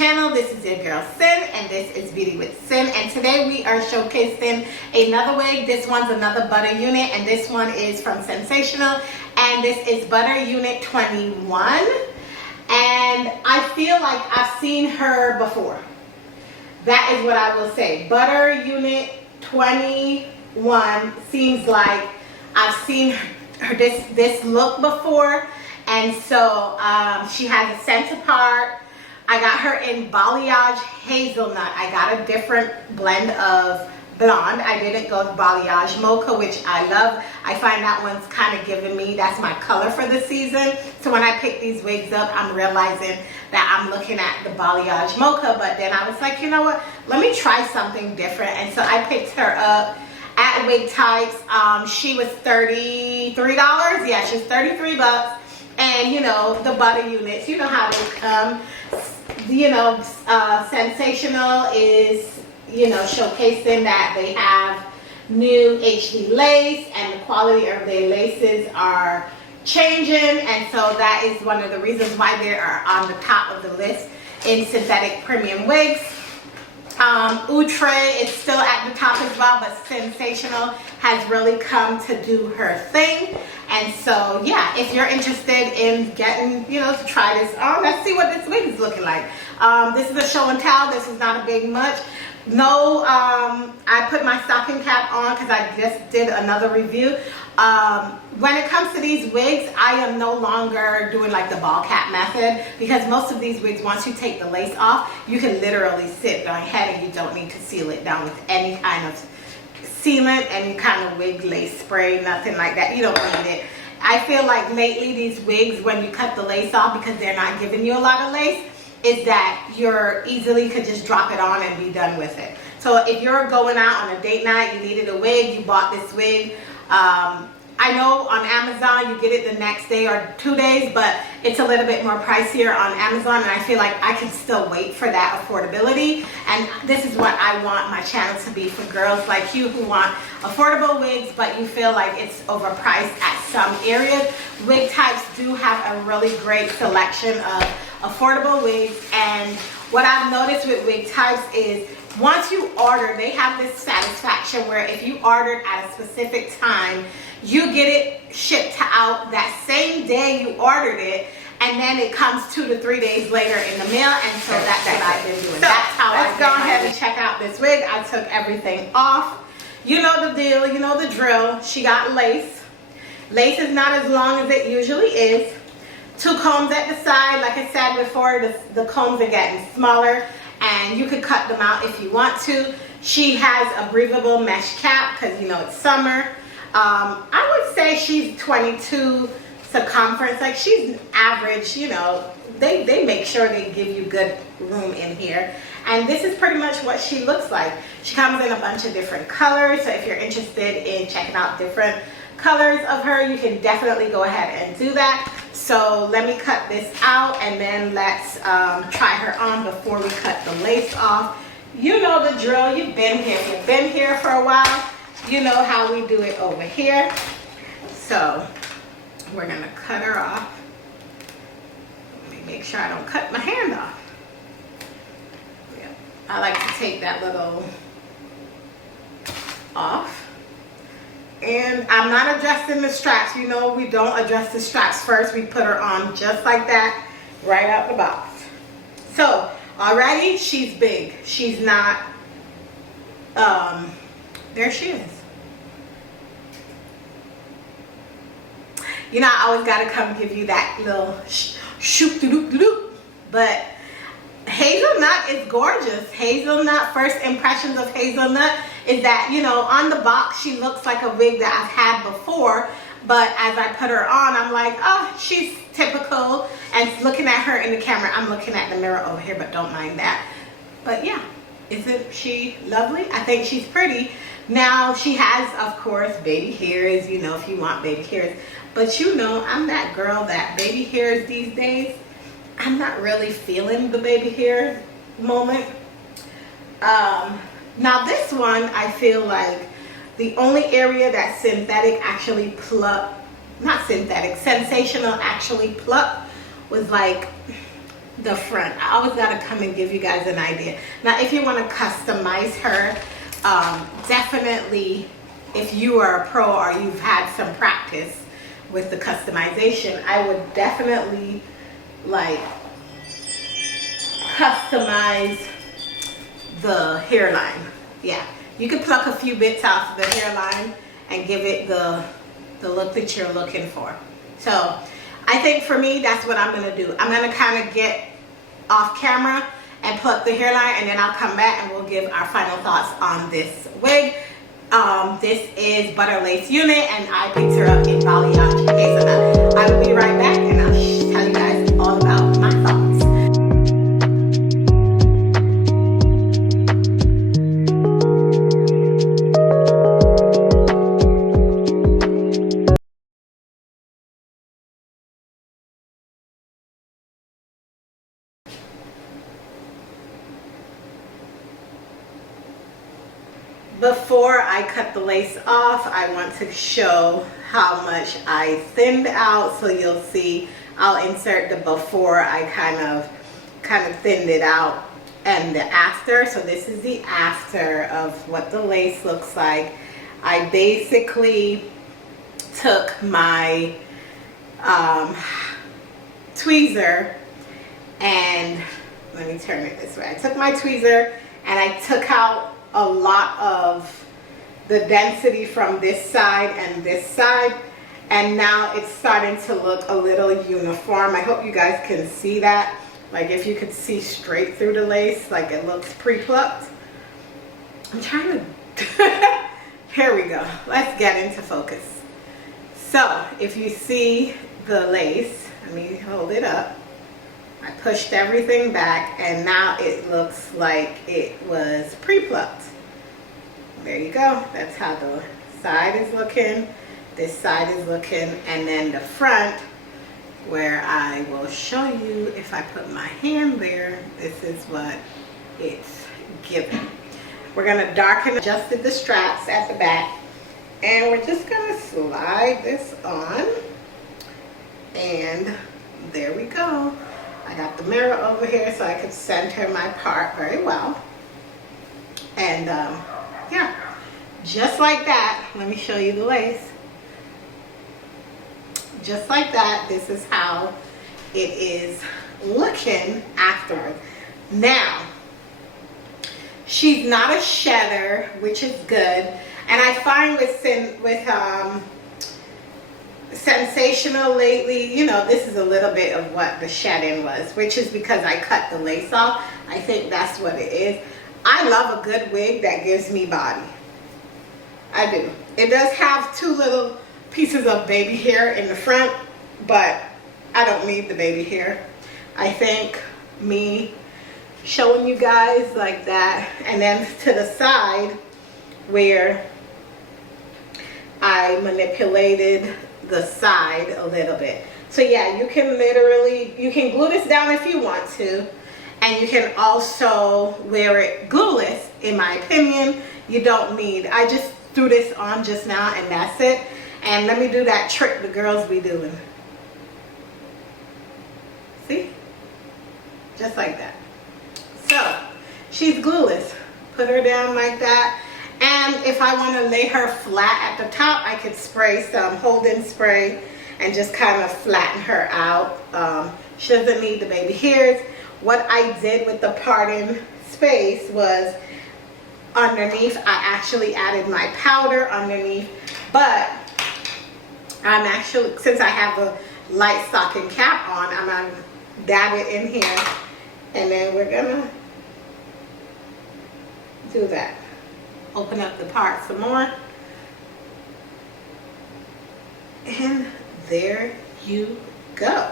channel. This is your girl Sin, and this is Beauty with Sin. And today we are showcasing another wig. This one's another Butta Unit, and this one is from Sensationel, and this is Butta Unit 21. And I feel like I've seen her before. That is what I will say. Butta Unit 21 seems like I've seen her this look before. And so she has a scent apart. I got her in balayage hazelnut. I got a different blend of blonde. I didn't go with balayage mocha, which I love. I find that one's kind of giving me, that's my color for the season. So when I pick these wigs up, I'm realizing that I'm looking at the balayage mocha. But then I was like, you know what? Let me try something different. And so I picked her up at Wig Types. She was $33. Yeah, she was 33 bucks. And you know, the Butta Units, you know how they come. You know, Sensationel is, you know, showcasing that they have new HD lace, and the quality of their laces are changing. And so that is one of the reasons why they are on the top of the list in synthetic premium wigs. Outre is still at the top as well, but Sensationel has really come to do her thing. And so yeah, if you're interested in getting, you know, to try this on, let's see what this wig is looking like. This is a show and tell. This is not a big much. No, I put my stocking cap on because I just did another review. When it comes to these wigs, I am no longer doing like the ball cap method, because most of these wigs, once you take the lace off, you can literally sit on your head and you don't need to seal it down with any kind of sealant, any kind of wig lace spray, nothing like that. You don't need it. I feel like lately these wigs, when you cut the lace off, because they're not giving you a lot of lace, is that you're easily could just drop it on and be done with it. So if you're going out on a date night, you needed a wig, you bought this wig. I know on Amazon you get it the next day or 2 days, but it's a little bit more pricier on Amazon, and I feel like I can still wait for that affordability. And this is what I want my channel to be, for girls like you who want affordable wigs, but you feel like it's overpriced at some areas. Wig Types do have a really great selection of affordable wigs, and what I've noticed with Wig Types is once you order, they have this satisfaction where if you ordered at a specific time, you get it shipped out that same day you ordered it, and then it comes 2 to 3 days later in the mail. And so that's what I've been doing. So that's how let's go ahead and check out this wig. I took everything off. You know the deal, you know the drill. She got lace. Lace is not as long as it usually is. 2 combs at the side. Like I said before, the combs are getting smaller, and you could cut them out if you want to. She has a breathable mesh cap because, you know, it's summer. I would say she's 22 circumference. Like, she's average, you know. They make sure they give you good room in here. And this is pretty much what she looks like. She comes in a bunch of different colors. So if you're interested in checking out different colors of her, you can definitely go ahead and do that. So let me cut this out, and then let's try her on before we cut the lace off. You know the drill. You've been here. You've been here for a while. You know how we do it over here. So we're going to cut her off. Let me make sure I don't cut my hand off. Yeah. I like to take that little off. And I'm not adjusting the straps. You know, we don't adjust the straps first. We put her on just like that, right out the box. So already she's big. She's not, there she is. You know, I always got to come give you that little shoop-de-doop-de-doop. But hazelnut is gorgeous. Hazelnut, first impressions of hazelnut is that, you know, on the box she looks like a wig that I've had before, but as I put her on, I'm like, oh, she's typical. And looking at her in the camera, I'm looking at the mirror over here, but don't mind that. But yeah, isn't she lovely? I think she's pretty. Now she has, of course, baby hairs, you know, if you want baby hairs. But you know, I'm that girl that baby hairs these days, I'm not really feeling the baby hair moment. Now this one, I feel like the only area that synthetic actually plucked, not synthetic, Sensationel actually plucked was like the front. I always got to come and give you guys an idea. Now, if you want to customize her, definitely, if you are a pro or you've had some practice with the customization, I would definitely like customize the hairline. Yeah, you can pluck a few bits off the hairline and give it the look that you're looking for. So I think for me, that's what I'm gonna do. I'm gonna kind of get off camera and pluck the hairline, and then I'll come back and we'll give our final thoughts on this wig. This is Butta Unit, and I picked her up in balayage hazelnut. I will be right back and I'll tell you guys all about my thoughts. Before I cut the lace off, I want to show how much I thinned out, so you'll see. I'll insert the before I kind of thinned it out, and the after. So this is the after of what the lace looks like. I basically took my tweezer, and let me turn it this way. I took my tweezer and I took out a lot of the density from this side and this side, and now it's starting to look a little uniform. I hope you guys can see that. Like if you could see straight through the lace, like it looks pre-plucked. I'm trying to here we go. Let's get into focus. So if you see the lace, let me hold it up. I pushed everything back, and now it looks like it was pre-plucked. There you go. That's how the side is looking. This side is looking, and then the front, where I will show you if I put my hand there, this is what it's given. We're gonna darken, adjusted the straps at the back, and we're just gonna slide this on, and there we go. I got the mirror over here so I could center my part very well. And yeah, just like that. Let me show you the lace. Just like that, this is how it is looking afterwards. Now, she's not a shedder, which is good. And I find with Sensational lately, you know, this is a little bit of what the shedding was, which is because I cut the lace off. I think that's what it is. I love a good wig that gives me body. I do. It does have two little pieces of baby hair in the front, but I don't need the baby hair. I think me showing you guys like that, and then to the side where I manipulated the side a little bit. So yeah, you can literally, you can glue this down if you want to, and you can also wear it glueless. In my opinion, you don't need, I just threw this on just now and that's it. And let me do that trick the girls be doing. See? Just like that. So she's glueless. Put her down like that. And if I want to lay her flat at the top, I could spray some hold-in spray and just kind of flatten her out. She doesn't need the baby hairs. What I did with the parting space was underneath, I actually added my powder underneath, but I'm actually, since I have a light stocking cap on, I'm going to dab it in here, and then we're going to do that. Open up the part some more, and there you go.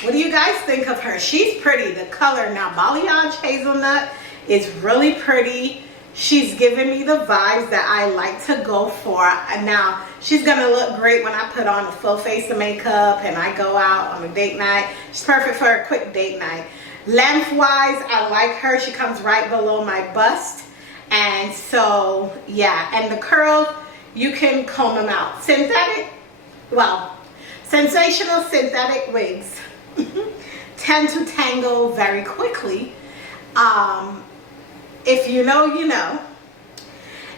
What do you guys think of her? She's pretty. The color now, balayage hazelnut, is really pretty. She's giving me the vibes that I like to go for. And now she's gonna look great when I put on a full face of makeup and I go out on a date night. She's perfect for a quick date night. Lengthwise, I like her. She comes right below my bust. And so, yeah, and the curls, you can comb them out. Synthetic, well, Sensational synthetic wigs. tend to tangle very quickly. If you know, you know.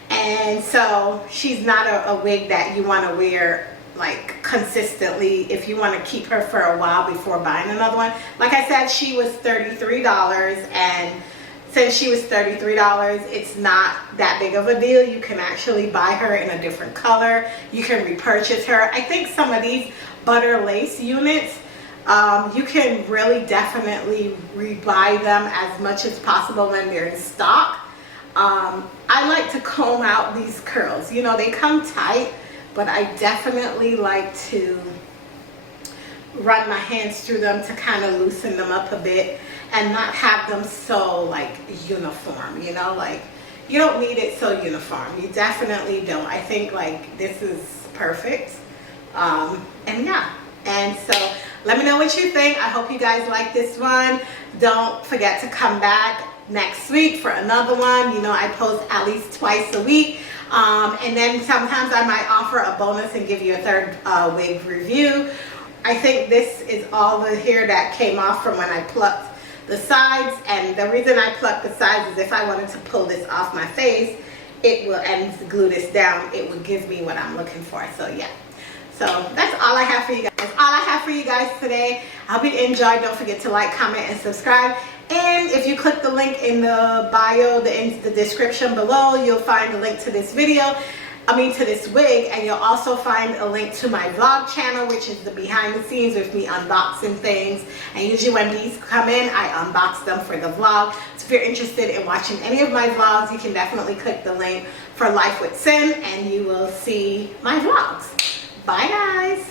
And so she's not a wig that you want to wear like consistently if you want to keep her for a while before buying another one. Like I said, she was $33, and since she was $33, it's not that big of a deal. You can actually buy her in a different color. You can repurchase her. I think some of these butter lace units, you can really definitely rebuy them as much as possible when they're in stock. I like to comb out these curls. You know, they come tight, but I definitely like to run my hands through them to kind of loosen them up a bit and not have them so like uniform, you know, like you don't need it so uniform. You definitely don't. I think like this is perfect. And yeah, and so let me know what you think. I hope you guys like this one. Don't forget to come back next week for another one. You know, I post at least twice a week. And then sometimes I might offer a bonus and give you a third wig review. I think this is all the hair that came off from when I plucked the sides, and the reason I plucked the sides is if I wanted to pull this off my face, it will, and glue this down, it would give me what I'm looking for. So yeah, so that's all I have for you guys. That's all I have for you guys today. I hope you enjoyed. Don't forget to like, comment, and subscribe. And if you click the link in the bio, in the description below, you'll find the link to this video. To this wig, and you'll also find a link to my vlog channel, which is the behind the scenes with me unboxing things. And usually when these come in, I unbox them for the vlog. So if you're interested in watching any of my vlogs, you can definitely click the link for Life with Sin, and you will see my vlogs. Bye guys.